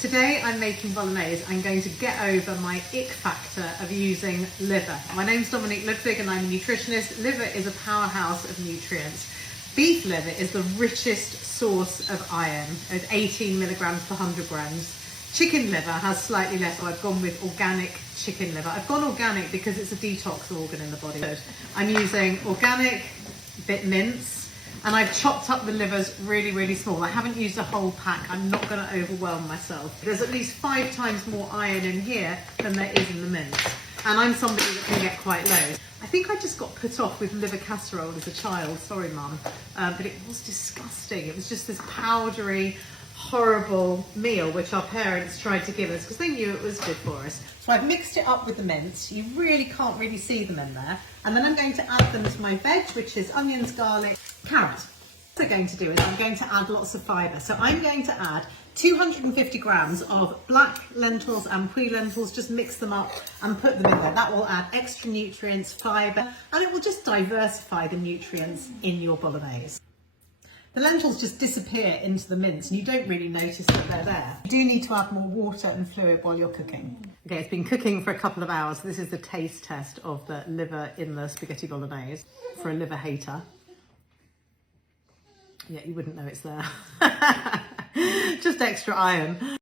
Today I'm making bolognese. I'm going to get over my ick factor of using liver. My name's Dominique Ludwig and I'm a nutritionist. Liver is a powerhouse of nutrients. Beef liver is the richest source of iron, at 18 milligrams per 100 grams. Chicken liver has slightly less, so I've gone with organic chicken liver. I've gone organic because it's a detox organ in the body. I'm using organic bit mince, and I've chopped up the livers really, really small. I haven't used a whole pack. I'm not going to overwhelm myself. There's at least 5 times more iron in here than there is in the mince. And I'm somebody that can get quite low. I think I just got put off with liver casserole as a child. Sorry, Mum. But it was disgusting. It was just this powdery, horrible meal which our parents tried to give us because they knew it was good for us. So I've mixed it up with the mince. You really can't really see them in there. And then I'm going to add them to my veg, which is onions, garlic, carrot. What I'm going to do is I'm going to add lots of fibre. So I'm going to add 250 grams of black lentils and pui lentils. Just mix them up and put them in there. That will add extra nutrients, fibre, and it will just diversify the nutrients in your bolognese. The lentils just disappear into the mince and you don't really notice that they're there. You do need to add more water and fluid while you're cooking. Okay, it's been cooking for a couple of hours. This is the taste test of the liver in the spaghetti bolognese for a liver hater. Yeah, you wouldn't know it's there. Just extra iron.